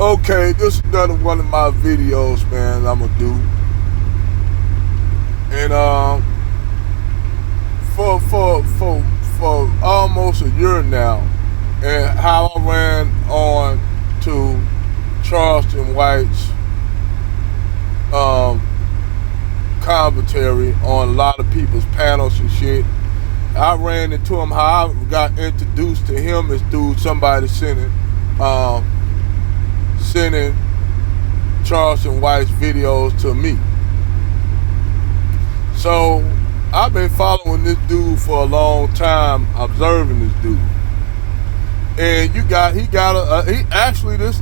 Okay, this is another one of my videos, man. I'm gonna do, and for almost a year now, and how I ran on to Charleston White's um commentary on a lot of people's panels and shit. I ran into him. How I got introduced to him is through somebody um sending Charleston White's videos to me. So I've been following this dude for a long time, observing this dude. And he actually this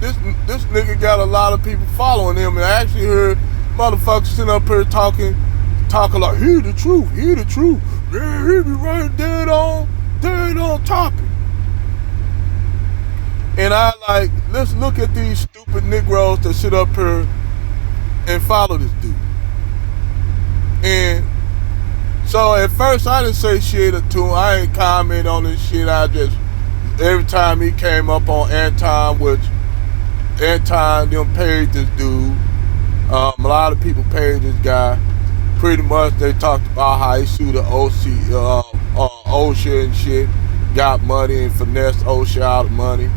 nigga got a lot of people following him, and I actually heard motherfuckers sitting up here talking like he the truth, yeah, he be right dead on topic. And I like, let's look at these stupid Negroes that sit up here and follow this dude. And so at first I didn't say shit to him. I ain't comment on this shit. I just, every time he came up on Anton, which Anton them paid this dude. A lot of people paid this guy. Pretty much they talked about how he sued the OSHA and shit, got money and finessed OSHA out of money.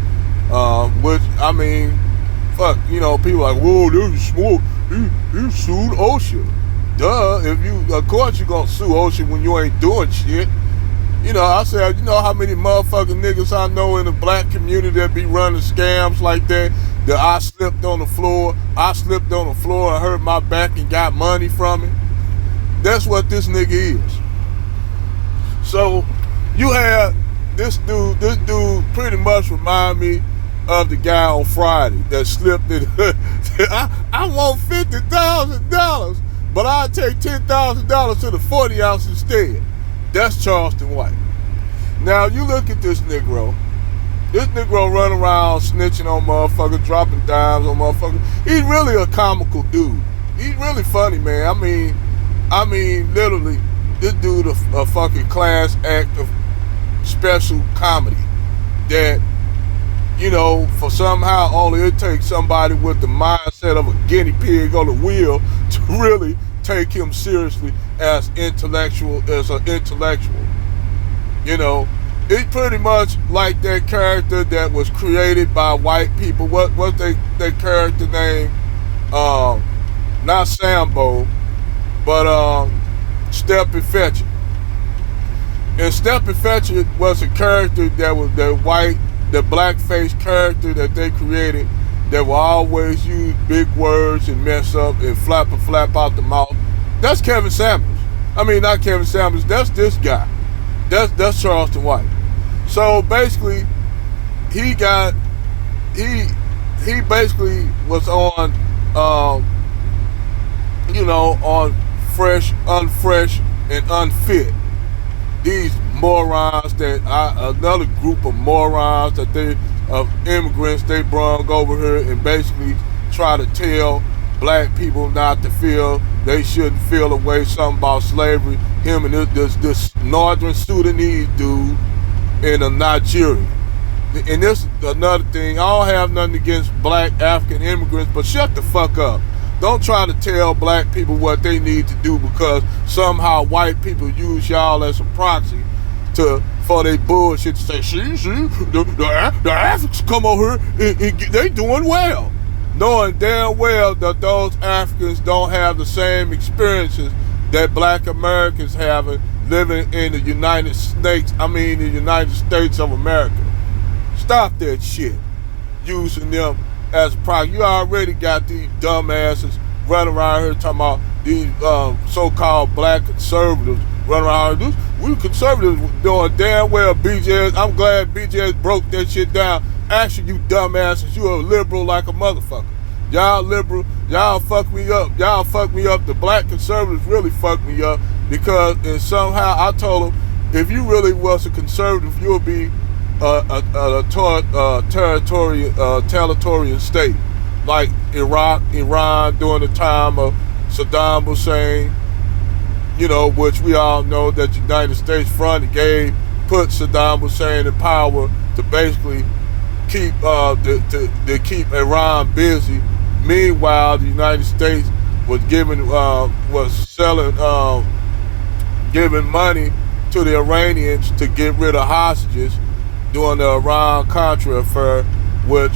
Which, I mean, fuck, people like, whoa, this is smooth. He sued OSHA. Duh, of course you gonna sue OSHA when you ain't doing shit. I said, how many motherfucking niggas I know in the black community that be running scams like that I slipped on the floor and hurt my back and got money from it. That's what this nigga is. So, you have this dude pretty much remind me of the guy on Friday that slipped it. I want $50,000, but I'll take $10,000 to the 40 ounce instead. That's Charleston White. Now you look at this Negro. This Negro running around snitching on motherfuckers, dropping dimes on motherfuckers. He's really a comical dude. He's really funny, man. I mean, literally, this dude a fucking class act of special comedy that, for somehow only it takes somebody with the mindset of a guinea pig on the wheel to really take him seriously as an intellectual. It's pretty much like that character that was created by white people. What's their character name? Not Sambo, but Steppy Fetchit. And Steppy Fetchit was a character that was the blackface character that they created that will always use big words and mess up and flap out the mouth. That's Kevin Samuels. I mean, not Kevin Samuels. That's this guy. That's Charleston White. So basically, he basically was on, on fresh, unfresh, and unfit. These morons another group of morons of immigrants they brung over here and basically try to tell black people not to feel, they shouldn't feel away something about slavery. Him and this Northern Sudanese dude and a Nigerian. And this is another thing, I don't have nothing against black African immigrants, but shut the fuck up. Don't try to tell black people what they need to do because somehow white people use y'all as a proxy for their bullshit to say, see, the Africans come over here and they doing well. Knowing damn well that those Africans don't have the same experiences that black Americans have living in the United States of America. Stop that shit. Using them as a proxy. You already got these dumbasses running around here talking about these so-called black conservatives running around here. We conservatives doing damn well, BJs. I'm glad BJs broke that shit down. Actually, you dumbasses, you a liberal like a motherfucker. Y'all liberal, y'all fuck me up. Y'all fuck me up. The black conservatives really fucked me up because and somehow I told them, if you really was a conservative, you'll be a territorial state like Iraq, Iran during the time of Saddam Hussein, which we all know that the United States put Saddam Hussein in power to basically keep Iran busy. Meanwhile, the United States was giving money to the Iranians to get rid of hostages during the Iran-Contra affair, which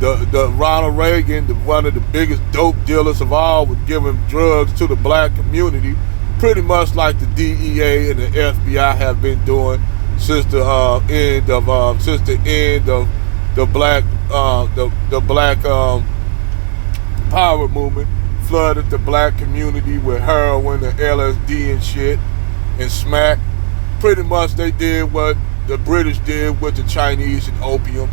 the Ronald Reagan, one of the biggest dope dealers of all, was giving drugs to the black community, pretty much like the DEA and the FBI have been doing since the end of the black power movement. Flooded the black community with heroin and LSD and shit and smack. Pretty much they did what the British did with the Chinese and opium.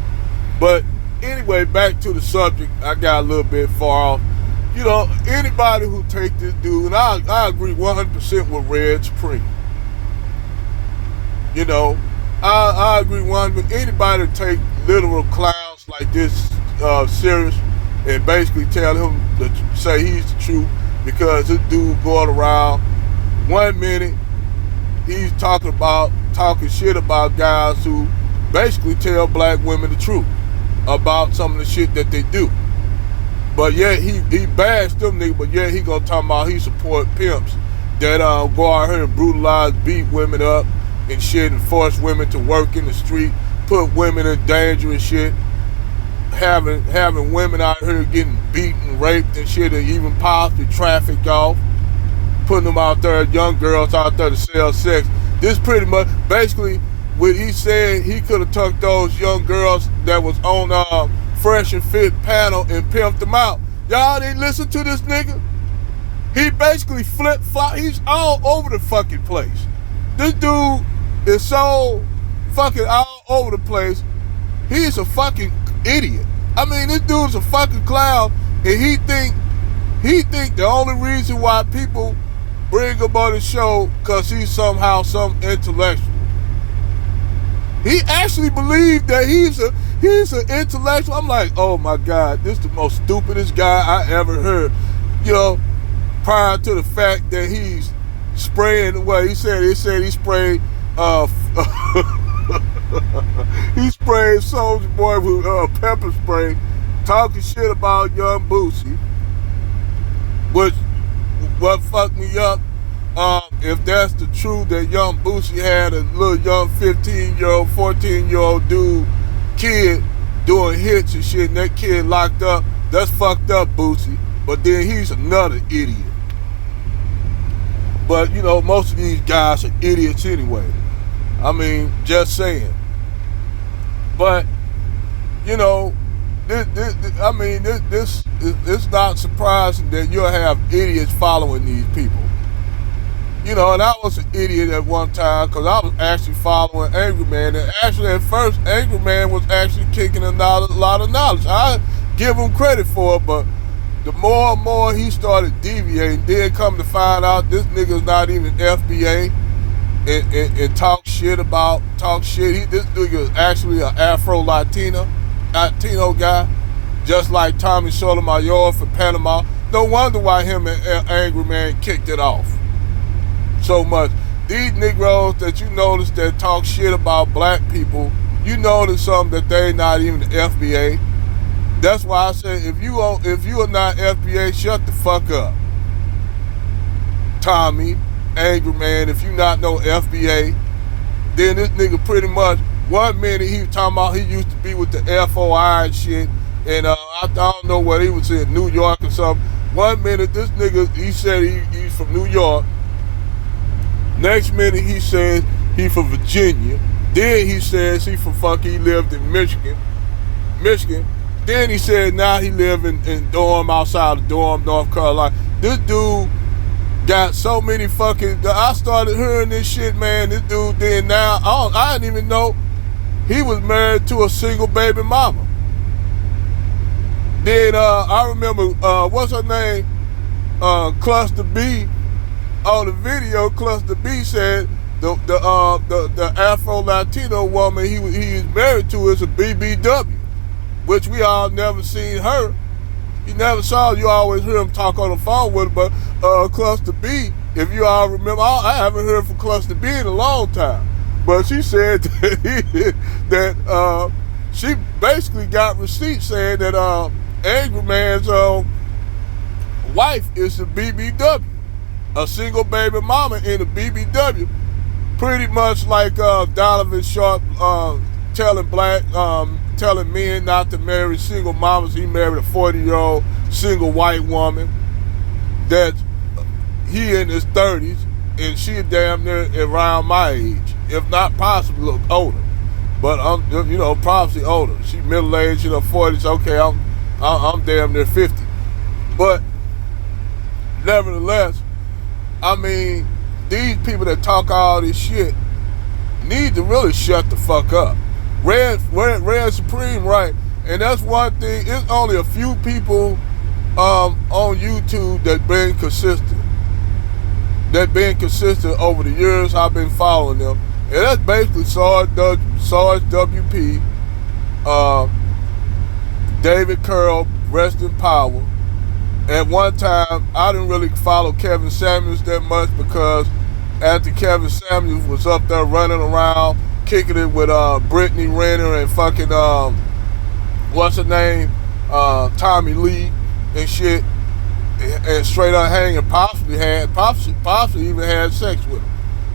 But anyway, back to the subject. I got a little bit far off. You know, anybody who take this dude, and I agree 100% with Red Supreme. You know, I agree 100%. Anybody take literal clowns like this serious and basically tell him to say he's the truth, because this dude going around 1 minute he's talking shit about guys who basically tell black women the truth about some of the shit that they do. But yeah, he bashed them niggas, but yeah, he gonna talk about he support pimps that go out here and brutalize, beat women up and shit, and force women to work in the street, put women in danger and shit, having women out here getting beaten, raped and shit, and even possibly trafficked off, putting them out there, young girls out there to sell sex. This pretty much, basically, what he said, he could have took those young girls that was on Fresh and Fit panel and pimped them out. Y'all didn't listen to this nigga? He basically flip-flop. He's all over the fucking place. This dude is so fucking all over the place. He's a fucking idiot. I mean, this dude's a fucking clown, and he think the only reason why people bring him on the show because he's somehow some intellectual. He actually believed that he's an intellectual. I'm like, oh my God, this is the most stupidest guy I ever heard. You know, prior to the fact that he's spraying, well, he said he sprayed he sprayed Soulja Boy with pepper spray, talking shit about Young Boosie, which what fucked me up. If that's the truth, that Young Boosie had a little young 15-year-old, 14-year-old kid doing hits and shit, and that kid locked up, that's fucked up, Boosie. But then he's another idiot. But, you know, most of these guys are idiots anyway. I mean, just saying. But, you know, it's not surprising that you'll have idiots following these people. You know, and I was an idiot at one time because I was actually following Angry Man. And actually, at first, Angry Man was actually kicking a lot of knowledge. I give him credit for it, but the more and more he started deviating, then come to find out this nigga's not even FBA and talk shit. This nigga is actually an Afro-Latino guy, just like Tommy Sotomayor for Panama. No wonder why him and Angry Man kicked it off so much. These Negroes that you notice that talk shit about black people, you notice something that they not even the FBA. That's why I say if you are not FBA, shut the fuck up. Tommy, Angry Man, if you not no FBA, then this nigga pretty much 1 minute he was talking about he used to be with the FOI and shit, and I don't know what he was in New York or something. 1 minute this nigga, he said he's from New York. Next minute he says he from Virginia. Then he says he lived in Michigan. Then he said now he live in Durham, outside of Durham, North Carolina. This dude got so many fucking, I started hearing this shit, man. This dude then now, I didn't even know he was married to a single baby mama. Then I remember, what's her name? Cluster B. On the video, Cluster B said the Afro-Latino woman he is married to is a BBW, which we all never seen her. You never saw her. You always hear him talk on the phone with her, but Cluster B, if you all remember, I haven't heard from Cluster B in a long time. But she said that she basically got receipts saying that Angry Man's wife is a BBW, a single baby mama in a BBW, pretty much like Donovan Sharp telling men not to marry single mamas. He married a 40-year-old single white woman that he in his 30s, and she damn near around my age, if not possibly look older. But I'm, probably older. She middle-aged in her 40s. Okay, I'm damn near 50. But nevertheless, I mean, these people that talk all this shit need to really shut the fuck up. Red Supreme, right? And that's one thing. It's only a few people on YouTube that been consistent. Over the years. I've been following them, and that's basically Sarge WP, David Curl, rest in power. At one time, I didn't really follow Kevin Samuels that much because after Kevin Samuels was up there running around, kicking it with Brittany Renner and fucking, what's her name, Tommy Lee and shit, and straight up hanging, possibly even had sex with him.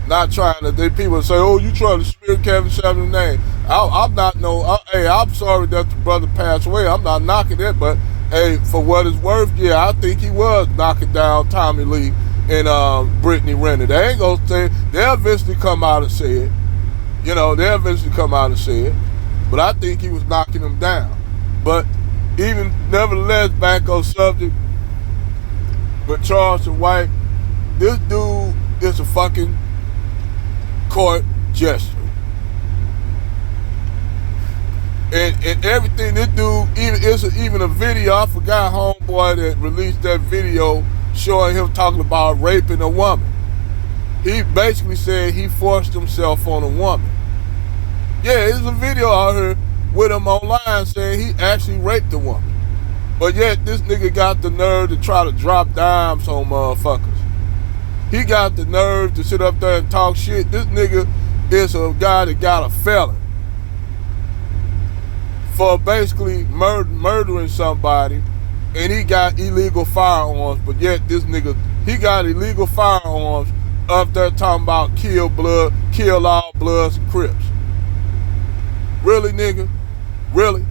Not trying to, people say, oh, you trying to smear Kevin Samuels' name. I'm not I'm sorry that the brother passed away. I'm not knocking it, but hey, for what it's worth, yeah, I think he was knocking down Tommy Lee and Brittany Renner. They ain't gonna say, they'll eventually come out and say it. But I think he was knocking them down. But even nevertheless, back on subject, with Charleston White, this dude is a fucking court jester. And everything this dude, even a video, I forgot homeboy that released that video showing him talking about raping a woman. He basically said he forced himself on a woman. Yeah, there's a video out here with him online saying he actually raped a woman. But yet this nigga got the nerve to try to drop dimes on motherfuckers. He got the nerve to sit up there and talk shit. This nigga is a guy that got a felon for basically murdering somebody, and he got illegal firearms, but yet this nigga, he got illegal firearms up there talking about kill all Bloods and Crips. Really, nigga? Really?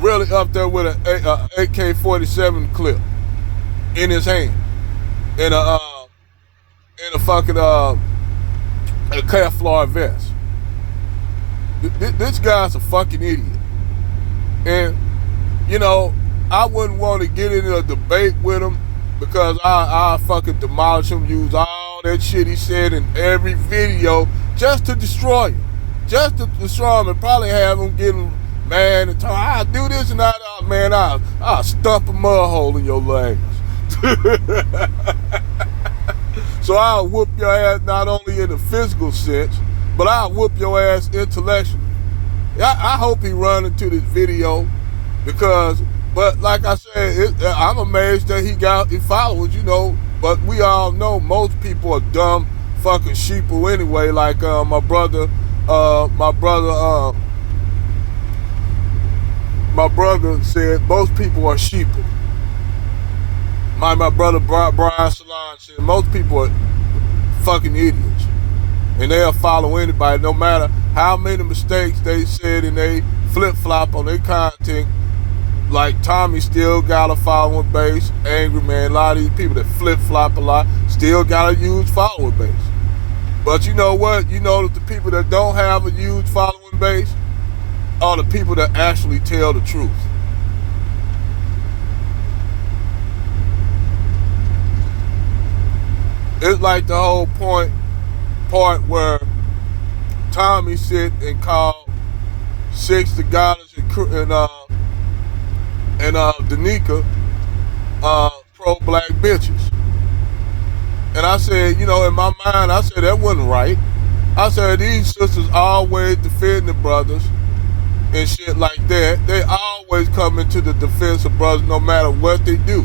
Really up there with an AK-47 clip in his hand, in a fucking a Kevlar vest. This guy's a fucking idiot. And, I wouldn't want to get into a debate with him because I fucking demolish him, use all that shit he said in every video just to destroy him. Just to destroy him and probably have him getting mad and talk, I'll do this and that, man, I'll stump a mud hole in your legs. So I'll whoop your ass not only in the physical sense, but I'll whoop your ass intellectually. I hope he run into this video but like I said, I'm amazed that he got followers, but we all know most people are dumb fucking sheeple anyway, like my brother said most people are sheeple. My brother Brian Salon said most people are fucking idiots. And they'll follow anybody, no matter how many mistakes they said, and they flip-flop on their content. Like Tommy still got a following base, Angry Man, a lot of these people that flip-flop a lot still got a huge following base. But you know what? You know that the people that don't have a huge following base are the people that actually tell the truth. It's like the whole part where Tommy sit and called Six the Goddess and Danica pro-black bitches. And I said, in my mind, I said that wasn't right. I said these sisters always defend the brothers and shit like that. They always come into the defense of brothers no matter what they do.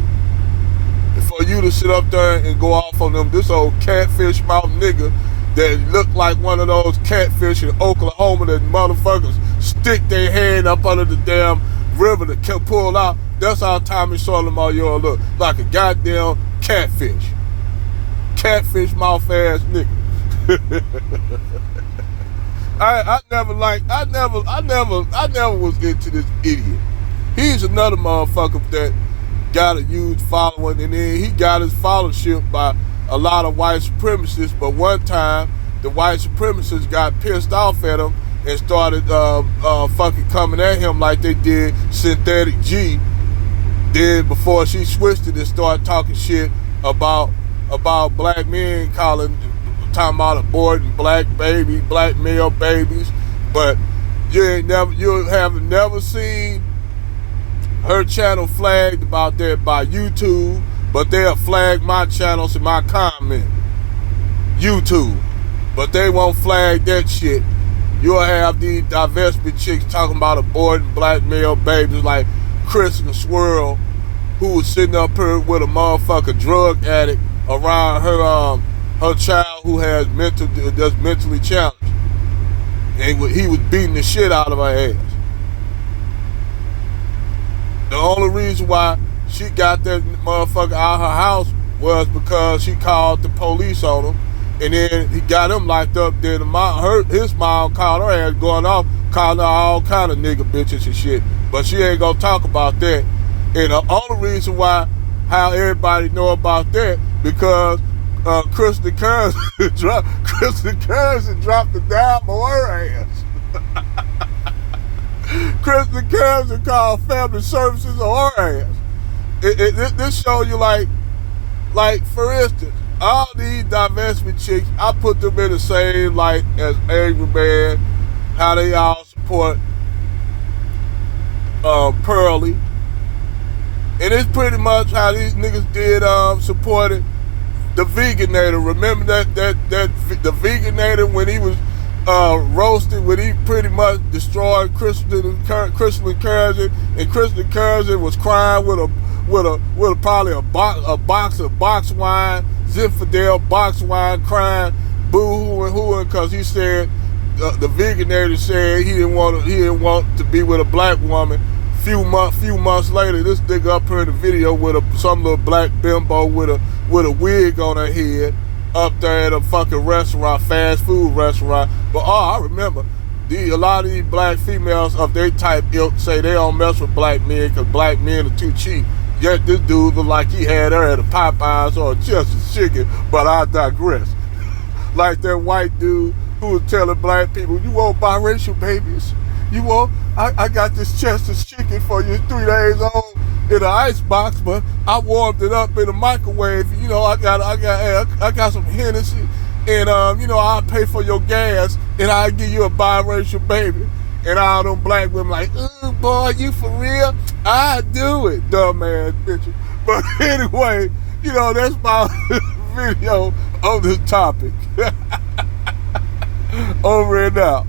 And for you to sit up there and go off on them, this old catfish mouth nigga that look like one of those catfish in Oklahoma that motherfuckers stick their hand up under the damn river that can pull out. That's how Tommy Sotomayor look, like a goddamn catfish. Catfish mouth ass nigga. I never was into this idiot. He's another motherfucker that got a huge following, and then he got his followership by a lot of white supremacists. But one time, the white supremacists got pissed off at him and started fucking coming at him like they did Synthetic G. Then before she switched it and started talking shit about black men talking about aborting black male babies. But you have never seen her channel flagged about that by YouTube, but they'll flag my channels in my comment. YouTube. But they won't flag that shit. You'll have these divestment chicks talking about aborting black male babies like Chris and Swirl, who was sitting up here with a motherfucking drug addict around her child who has that's mentally challenged. And he was beating the shit out of her ass. The only reason why she got that motherfucker out of her house was because she called the police on him, and then he got him locked up. Then his mom called her ass going off, calling her all kind of nigga bitches and shit. But she ain't gonna talk about that. And the only reason why, how everybody know about that, because Kristen Currency dropped the dime on her ass. Kristen Currency called family services on her ass. This show you like for instance, all these divestment chicks, I put them in the same light as Angry Man, how they all support Pearly. And it's pretty much how these niggas did supported the Veganator. Remember that the Veganator when he was roasted, when he pretty much destroyed Kristen Currency, and Kristen Currency was crying with probably a box of box wine, Zinfandel box wine, crying boo-hoo and hooing because he said the Veganator said he didn't want to be with a black woman. Few months later, this nigga up here in the video with some little black bimbo with a wig on her head up there at a fucking restaurant, fast food restaurant. But I remember a lot of these black females of their type ilk say they don't mess with black men because black men are too cheap. Yet this dude looked like he had her at a Popeyes or a Chester's Chicken, but I digress. Like that white dude who was telling black people, you want biracial babies? You want, I got this Chester's Chicken for you, 3 days old in an ice box, but I warmed it up in a microwave. You know, I got some Hennessy, and I'll pay for your gas, and I'll give you a biracial baby. And all them black women like, ooh, boy, you for real? I do it, dumbass bitches. But anyway, that's my video on this topic. Over and out.